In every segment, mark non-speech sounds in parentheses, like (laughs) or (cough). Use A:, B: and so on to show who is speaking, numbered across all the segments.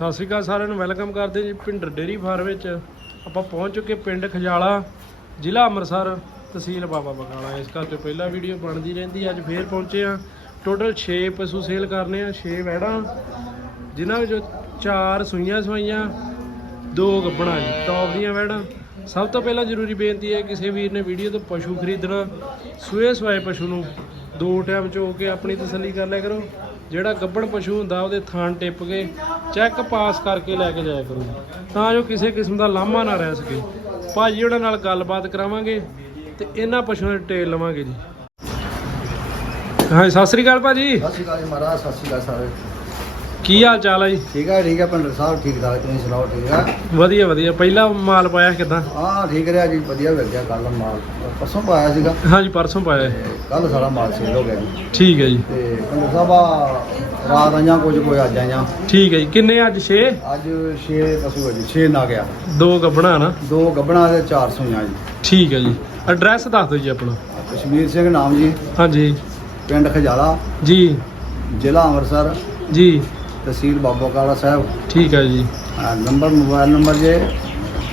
A: ਸਤਿ ਸ਼੍ਰੀ ਅਕਾਲ ਸਾਰਿਆਂ ਨੂੰ, ਵੈਲਕਮ ਕਰਦੇ ਜੀ ਪਿੰਡ ਡੇਰੀ ਫਾਰਮ ਵਿੱਚ। ਆਪਾਂ ਪਹੁੰਚ ਚੁੱਕੇ ਪਿੰਡ ਖਜਾਲਾ, ਜ਼ਿਲ੍ਹਾ ਅੰਮ੍ਰਿਤਸਰ, ਤਹਿਸੀਲ ਬਾਬਾ ਬਕਾਲਾ। ਇਸ ਘਰ ਤੋਂ ਪਹਿਲਾਂ ਵੀਡੀਓ ਬਣਦੀ ਰਹਿੰਦੀ, ਅੱਜ ਫੇਰ ਪਹੁੰਚੇ ਆ ਟੋਟਲ 6 ਪਸ਼ੂ ਸੇਲ ਕਰਨੇ ਆ 6 ਵੈੜਾਂ ਜਿਨ੍ਹਾਂ ਵਿੱਚੋਂ 4 ਸੂਈਆਂ ਸਵਾਈਆਂ, ਦੋ ਗੱਬਣਾ ਜੀ ਟੌਪ ਦੀਆਂ ਵੈੜਾਂ ਸਭ ਤੋਂ ਪਹਿਲਾਂ ਜ਼ਰੂਰੀ ਬੇਨਤੀ ਹੈ, ਕਿਸੇ ਵੀਰ ਨੇ ਵੀਡੀਓ ਤੋਂ ਪਸ਼ੂ ਖਰੀਦਣਾ, ਸੂਏ ਸਵਾਏ ਪਸ਼ੂ ਨੂੰ ਦੋ ਟਾਈਮ ਚੋ ਕੇ ਆਪਣੀ ਤਸੱਲੀ ਕਰ ਲਿਆ ਕਰੋ। ਜਿਹੜਾ ਗੱਬਣ ਪਸ਼ੂ ਹੁੰਦਾ, ਉਹਦੇ ਥਾਨ ਟਿੱਪ ਕੇ ਚੈੱਕ ਪਾਸ ਕਰਕੇ ਲੈ ਕੇ ਜਾਇਆ ਕਰੋ। ਤਾਂ ਜੋ ਕਿਸੇ ਕਿਸਮ ਦਾ ਲਾਮਾ ਨਾ ਰਹਿ ਸਕੇ। ਭਾਜੀ ਉਹਨਾਂ ਨਾਲ ਗੱਲਬਾਤ ਕਰਾਵਾਂਗੇ ਤੇ ਇਹਨਾਂ ਪਸ਼ੂਆਂ ਦੀ ਡਿਟੇਲ ਲਵਾਂਗੇ ਜੀ। ਹਾਂ ਸਤਿ ਸ੍ਰੀ ਅਕਾਲ ਭਾਜੀ।
B: ਸਤਿ ਸ਼੍ਰੀ ਅਕਾਲ ਜੀ ਮਹਾਰਾਜ, ਸਤਿ ਸ਼੍ਰੀ ਅਕਾਲ ਸਾਰੇ।
A: ਕੀ ਹਾਲ ਚਾਲ ਹੈ ਜੀ?
B: ਠੀਕ ਹੈ ਠੀਕ ਹੈ ਪੰਡਰ ਸਾਹਿਬ ਠੀਕ ਠਾਕ ਤੁਸੀਂ ਸੁਣਾਓ ਠੀਕ ਹੈ
A: ਵਧੀਆ ਵਧੀਆ। ਪਹਿਲਾ ਮਾਲ ਪਾਇਆ ਕਿਦਾਂ?
B: ਹਾਂ ਠੀਕ ਰਿਹਾ ਜੀ ਵਧੀਆ ਮਿਲ ਗਿਆ ਕੱਲ ਮਾਲ। ਪਰਸੋਂ ਪਾਇਆ ਸੀਗਾ।
A: ਹਾਂਜੀ ਪਰਸੋਂ ਪਾਇਆ।
B: ਕੱਲ ਸਾਰਾ ਮਾਲ ਸੇਲ ਹੋ ਗਿਆ ਜੀ।
A: ਠੀਕ ਹੈ ਜੀ।
B: ਤੇ ਪੰਡਰ ਸਾਹਿਬ ਆ ਰਾਤ ਆਈਆਂ ਕੁਝ ਕੋਈ ਅੱਜ ਆਈਆਂ।
A: ਠੀਕ ਹੈ ਜੀ। ਕਿੰਨੇ ਅੱਜ? 6
B: ਅੱਜ 6 ਪਸ਼ੂ ਹੈ ਜੀ 6 ਨਾ ਗਿਆ।
A: ਦੋ ਗੱਬਣਾ ਨਾ?
B: ਦੋ ਗੱਬਣਾ ਦੇ 4 ਸੂਈਆਂ ਜੀ।
A: ਠੀਕ ਹੈ ਜੀ। ਐਡਰੈਸ ਦੱਸ ਦਿਓ ਜੀ ਆਪਣਾ।
B: ਕਸ਼ਮੀਰ ਸਿੰਘ ਨਾਮ ਜੀ।
A: ਹਾਂਜੀ।
B: ਪਿੰਡ ਖਜਾਲਾ।
A: ਜੀ।
B: ਜ਼ਿਲ੍ਹਾ ਅੰਮ੍ਰਿਤਸਰ।
A: ਜੀ।
B: ਤਹਿਸੀਲ ਬਾਬਾ ਕਾਲਾ ਸਾਹਿਬ।
A: ਠੀਕ ਹੈ ਜੀ।
B: ਹਾਂ, ਨੰਬਰ ਮੋਬਾਈਲ ਨੰਬਰ ਜੇ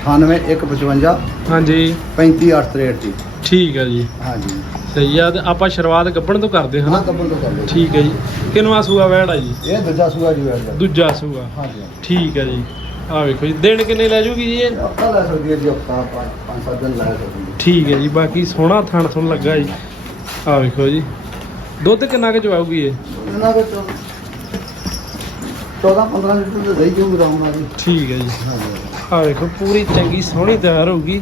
B: 98155
A: ਹਾਂਜੀ।
B: 35863 ਜੀ।
A: ਠੀਕ ਹੈ ਜੀ।
B: ਹਾਂਜੀ।
A: ਸਹੀ ਆ ਤੇ ਆਪਾਂ ਸ਼ੁਰੂਆਤ ਗੱਬਣ ਤੋਂ ਕਰਦੇ ਹਾਂ
B: ਹਾਂ
A: ਨਾ
B: ਕੱਪੜ ਤੋਂ ਕਰ ਲਓ
A: ਠੀਕ ਹੈ ਜੀ। ਕਿਨਵਾ ਸੂਆ ਵੈੜ ਆ ਜੀ?
B: ਇਹ ਦੂਜਾ ਸੂਆ ਜੀ ਵੈਲ
A: ਦੂਜਾ ਸੂਆ।
B: ਹਾਂਜੀ।
A: ਠੀਕ ਹੈ ਜੀ। ਆ ਵੇਖੋ ਜੀ ਦਿਨ ਕਿੰਨੇ ਲੈ ਜੂਗੀ ਜੀ ਇਹ?
B: ਹਫਤਾ ਲੈ ਸਕਦੀ ਹੈ ਜੀ ਹਫਤਾ ਪੰਜ ਪੰਜ ਸੱਤ ਦਿਨ ਲੈ ਸਕਦੀ ਹੈ।
A: ਠੀਕ ਹੈ ਜੀ ਬਾਕੀ ਸੋਹਣਾ ਥਣ ਥਣ ਲੱਗਾ ਜੀ। ਆ ਵੇਖੋ ਜੀ। ਦੁੱਧ ਕਿੰਨਾ ਕੁ ਚਵਾਊਗੀ ਇਹ?
B: ਇਹਨਾਂ ਦੇ 14 15 ਲੀਟਰ ਦੇ ਦਹੀਂ ਕਿਉਂ ਗਰਾਉਣਾ ਜੀ?
A: ਠੀਕ ਹੈ ਜੀ।
B: ਹਾਂਜੀ
A: ਆ ਵੇਖੋ ਪੂਰੀ ਚੰਗੀ ਸੋਹਣੀ ਤਿਆਰ ਹੋਊਗੀ।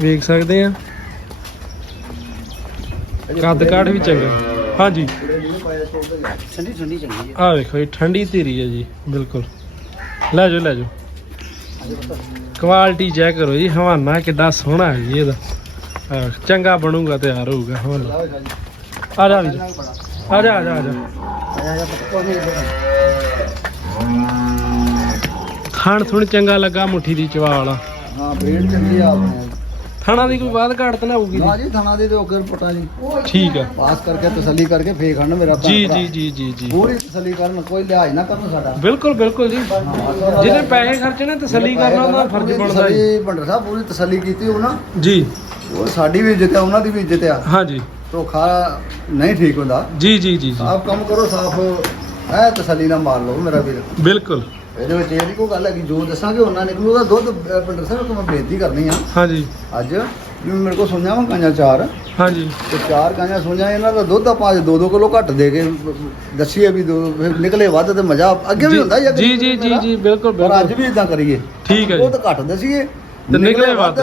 A: ਵੇਖ ਸਕਦੇ ਆ? ਕੱਦ ਕਾਠ ਵੀ ਚੰਗਾ। ਹਾਂਜੀ।
B: ਠੰਡੀ ਠੰਡੀ ਚੰਗੀ ਹੈ।
A: ਆ ਵੇਖੋ ਜੀ ਠੰਡੀ ਧੀਰੀ ਹੈ ਜੀ ਬਿਲਕੁਲ। ਲੈ ਜਾਓ ਲੈ ਜਾਓ। ਕੁਆਲਿਟੀ ਚੈੱਕ ਕਰੋ ਜੀ ਹਵਾਨਾ ਕਿੱਡਾ ਸੋਹਣਾ ਹੈ ਜੀ ਇਹਦਾ। ਆਹ ਚੰਗਾ ਬਣੂਗਾ ਤਿਆਰ ਹੋਊਗਾ ਹਵਾਨਾ। ਆ ਜਾ ਵੀ ਆ ਜਾ ਆ ਜਾ ਆ ਜਾ।
B: ਆਇਆ ਜਾ ਪੱਕੋ ਨਹੀਂ
A: ਥਣ ਥੁਣ ਚੰਗਾ ਲੱਗਾ ਮੁੱਠੀ ਦੀ ਚਵਾ ਵਾਲਾ
B: ਹਾਂ ਬਰੀਡ ਚੰਗੀ ਆ
A: ਥਣਾ ਦੀ ਕੋਈ ਬਾਤ ਘਾਟ ਤਾਂ ਨਾ ਹੋਊਗੀ
B: ਨਾ
A: ਜੀ
B: ਜੀ ਥਾਣਾ ਦੇ ਤੇ ਓਕੇ ਪਟਾ ਜੀ।
A: ਠੀਕ ਆ।
B: ਪਾਸ ਕਰਕੇ ਤਸੱਲੀ ਕਰਕੇ ਫੇਰ ਖੜਨ ਮੇਰਾ
A: ਜੀ। ਜੀ ਜੀ ਜੀ ਜੀ।
B: ਪੂਰੀ ਤਸੱਲੀ ਕਰਨ ਕੋਈ ਲਿਹਾਜ਼ ਨਾ ਕਰਨ ਸਾਡਾ।
A: ਬਿਲਕੁਲ ਬਿਲਕੁਲ ਜੀ। ਜਿਹਨੇ ਪੈਸੇ ਖਰਚਣੇ ਤਸੱਲੀ ਕਰਨਾ ਉਹਦਾ ਫਰਜ਼ ਬਣਦਾ ਜੀ।
B: ਭੰਡਰ ਸਾਹਿਬ ਪੂਰੀ ਤਸੱਲੀ ਕੀਤੀ ਹੋ ਨਾ
A: ਜੀ।
B: ਉਹ ਸਾਡੀ ਵੀ ਇੱਜ਼ਤ ਹੈ ਉਹਨਾਂ ਦੀ ਵੀ ਇੱਜ਼ਤ ਆ।
A: ਹਾਂਜੀ
B: ਧੋਖਾ ਨਹੀਂ ਠੀਕ ਹੁੰਦਾ।
A: ਜੀ ਜੀ ਜੀ ਜੀ।
B: ਆਪ ਕੰਮ ਕਰੋ ਸਾਫ਼ ਐ ਤਸੱਲੀ ਨਾਲ ਮਾਰ ਲਓ ਮੇਰਾ ਵੀਰ।
A: ਬਿਲਕੁਲ।
B: ਇਹਦੇ ਵਿੱਚ ਇਹ ਨਹੀਂ ਕੋਈ ਗੱਲ ਹੈ ਕਿ ਜੋ ਦੱਸਾਂਗੇ ਉਹਨਾਂ ਨਿਕਲੂ ਉਹਦਾ ਦੁੱਧ ਅਹ, ਭਿੰਡਰ ਸਾਹਿਬ ਤੋਂ ਮੈਂ ਬੇਨਤੀ ਕਰਨੀ ਆ।
A: ਹਾਂਜੀ।
B: ਅੱਜ ਜਿਵੇਂ ਮੇਰੇ ਕੋਲ ਸੁਣਿਆ ਵਾ ਕਾਂਜਾ ਚਾਰ? ਤੇ
A: ਹਾਂਜੀ
B: ਚਾਰ ਕਾਂਜਾ ਸੁਣਿਆ ਇਹਨਾਂ ਦਾ ਦੁੱਧ ਆਪਾਂ ਅੱਜ 2-2 ਕਿਲੋ ਘੱਟ ਦੇ ਕੇ ਦੱਸੀਏ ਵੀ ਦੋ ਫਿਰ ਨਿਕਲੇ ਵੱਧ ਤੇ ਮਜ਼ਾ ਅੱਗੇ ਵੀ ਹੁੰਦਾ ਆ
A: ਜੀ ਜੀ ਜੀ ਜੀ ਬਿਲਕੁਲ
B: ਪਰ ਅੱਜ
A: ਬਿਲਕੁਲ।
B: ਵੀ ਇਦਾਂ ਕਰੀਏ।
A: ਠੀਕ ਹੈ
B: ਦੁੱਧ
A: ਜੀ
B: ਘੱਟ ਦਸੀਏ
A: ਤੇ ਨਿਕਲੇ ਵੱਧ।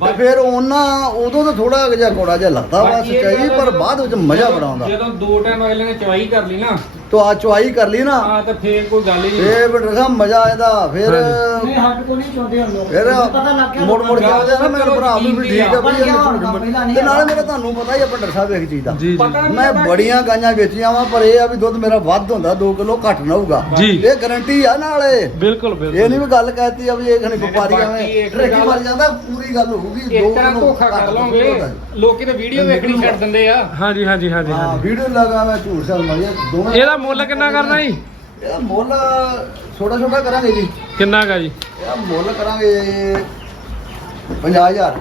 B: ਤੇ ਫਿਰ ਉਹਨਾਂ ਉਦੋਂ ਤਾਂ ਥੋੜਾ ਜਿਹਾ ਕੋੜਾ ਜਿਹਾ ਲੱਗਦਾ ਵਾ
C: ਬਾਕੀ ਇਹ
B: ਸੱਚਾਈ
C: ਗੱਲ
B: ਪਰ
C: ਜਦੋਂ-
B: ਬਾਅਦ ਵਿੱਚ ਮਜ਼ਾ ਬੜਾ ਆਉਂਦਾ।
C: ਜਦੋਂ ਦੋ ਟਾਈਮ ਅਗਲੇ ਨੇ ਚਵਾਈ ਕਰ ਲਈ ਨਾ
B: ਤੋ ਆ ਚੁਆਈ ਕਰ ਲਈ ਨਾ
C: ਆ ਤਾਂ ਫੇਰ ਕੋਈ ਗੱਲ ਹੀ ਨਹੀਂ।
B: ਫੇਰ ਬੜਾ ਸਾਹਿਬ ਮਜ਼ਾ ਆਉਂਦਾ ਫਿਰ
C: ਨਹੀਂ ਹੱਟ ਕੋ ਨਹੀਂ ਚਾਹੁੰਦੇ ਹੁਣ ਲੋਕ।
B: ਫਿਰ
C: ਪਤਾ ਲੱਗ ਗਿਆ
B: ਮੁੜ ਮੁੜ ਕੇ ਆਉਂਦੇ ਆ ਨਾ ਮੇਰੇ ਭਰਾ ਵੀ ਠੀਕ ਆ
C: ਨਹੀਂ
B: ਤੇ ਨਾਲੇ ਮੇਰਾ ਤੁਹਾਨੂੰ ਪਤਾ ਹੀ ਆ ਭੰਡਰ ਸਾਹਿਬ ਇੱਕ ਚੀਜ਼ ਦਾ। ਮੈਂ ਬੜੀਆਂ ਗਾਈਆਂ ਵੇਚੀਆਂ ਵਾ ਪਰ ਇਹ ਆ ਵੀ ਦੁੱਧ ਮੇਰਾ ਵੱਧ ਹੁੰਦਾ 2 ਕਿਲੋ ਘੱਟ ਨਾ ਹੋਊਗਾ। ਇਹ ਗਾਰੰਟੀ ਆ ਨਾਲੇ।
A: ਬਿਲਕੁਲ
B: ਇਹ ਨਹੀਂ
A: ਬਿਲਕੁਲ
B: ਵੀ ਗੱਲ ਕਹਿਤੀ ਆ ਵੀ ਇਹ ਖਣੀ ਵਪਾਰੀ
C: ਬਾਕੀ
B: ਐਵੇਂ
C: ਇੱਕ
B: ਠੇਕੀ
C: ਗੱਲ-
B: ਮਰ ਜਾਂਦਾ ਪੂਰੀ ਗੱਲ ਹੋਊਗੀ
C: ਇੱਕ ਤਰ੍ਹਾਂ ਧੋਖਾ ਕਰ ਲਓਗੇ ਲੋਕੀ ਤਾਂ ਵੀਡੀਓ ਵੇਖਣੀ ਛੱਡ ਦਿੰਦੇ ਆ।
A: ਹਾਂਜੀ ਹਾਂਜੀ ਹਾਂਜੀ
B: ਹਾਂ ਵੀਡੀਓ ਲਗਾ ਮੈਂ ਝੂਠ ਸਾਲ ਮਾਰਿਆ ਦੋਵੇਂ
A: ਇਹਦਾ ਮੁੱਲ ਕਿੰਨਾ ਕਰਨਾ ਜੀ?
B: ਇਹਦਾ ਮੁੱਲ ਛੋਟਾ ਛੋਟਾ ਕਰਾਂਗੇ ਜੀ।
A: ਕਿੰਨਾ ਗਾ ਜੀ?
B: ਇਹਦਾ ਮੁੱਲ ਕਰਾਂਗੇ 50000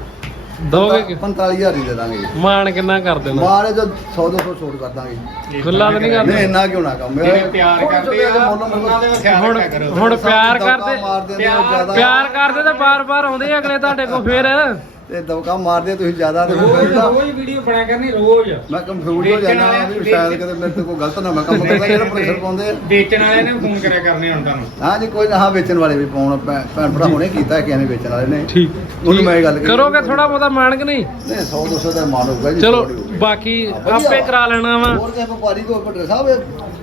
A: ਦੋਗੇ ਕਿ-
B: 45000 ਹੀ ਦੇ ਦਾਂਗੇ ਜੀ।
A: ਮਾਣ ਕਿੰਨਾ ਕਰ ਦੇਣਾ
B: ਮਾਰੇ ਜੋ 100 200 ਛੋਟ ਕਰ ਦਾਂਗੇ
A: ਖੁੱਲਾ ਤਾਂ ਨਹੀਂ
B: ਨਹੀਂ
A: ਕਰਦੇ?
B: ਇੰਨਾ ਕਿਉਂ ਨਾ ਕੰਮ?
C: ਜਿਹੜੇ ਪਿਆਰ ਕਰਦੇ ਆ ਉਹਨਾਂ ਦੇ ਖਿਆਲ
A: ਹੁਣ
C: ਰੱਖਿਆ ਕਰੋ।
A: ਹੁਣ ਪਿਆਰ ਕਰਦੇ
C: ਪਿਆਰ-
B: ਜ਼ਿਆਦਾ।
A: ਪਿਆਰ ਕਰਦੇ ਤਾਂ ਬਾਰ-ਬਾਰ ਆਉਂਦੇ ਆ ਅਗਲੇ ਤੁਹਾਡੇ ਕੋਲ ਫੇਰ।
B: ਤੇ ਦਬਕਾ ਮਾਰਦੇ ਤੁਸੀਂ ਜ਼ਿਆਦਾ ਤੇ ਫਿਰ
C: ਰੋਜ਼ ਵੀਡੀਓ ਬਣਾਇਆ ਕਰਨੀ ਰੋਜ਼।
B: ਮੈਂ ਕੰਫਿਊਜ਼ ਹੋ ਜਾਣਾ ਵੀ ਸ਼ਾਇਦ ਕਿਤੇ ਮੇਰੇ ਤੇ ਕੋਈ ਗਲਤ ਨਾ ਮੈਂ ਕੰਮ ਕਰਦਾ ਜਿਹੜਾ ਪ੍ਰੈਸ਼ਰ ਪਾਉਂਦੇ ਆ?
C: ਵੇਚਣ ਵਾਲੇ ਨੇ ਫੋਨ ਕਰਿਆ ਕਰਨੇ ਹੁਣ ਤੁਹਾਨੂੰ।
B: ਹਾਂ ਜੀ ਕੋਈ ਨਾ ਹਾਂ ਵੇਚਣ ਵਾਲੇ ਵੀ ਪਾਉਣ ਭੈ- ਭੈਣ ਭਰਾ ਹੁਣੇ ਕੀਤਾ ਕਿਸੇ ਨੇ ਵੇਚਣ ਵਾਲੇ ਨੇ।
A: ਠੀਕ।
B: ਉਹਨੂੰ ਮੈਂ ਇਹ ਗੱਲ ਕਹੀ।
A: ਕਰੋਗੇ ਥੋੜਾ ਬਹੁਤਾ ਮਾਣ ਕਿ ਨਹੀਂ?
B: ਨਹੀਂ 100 200 ਦਾ ਮਾਨ ਹੋਊਗਾ ਜੀ
A: ਚਲੋ
B: ਥੋੜ੍ਹੀ ਹੋਊਗੀ।
A: ਬਾਕੀ
B: ਵਧੀਆ।
A: ਆਪੇ ਕਰਾ ਲੈਣਾ ਵਾ।
B: ਹੋਰ ਕਿਸੇ ਵਪਾਰੀ ਕੋ ਭੱਟੇ ਸਾਹਿਬ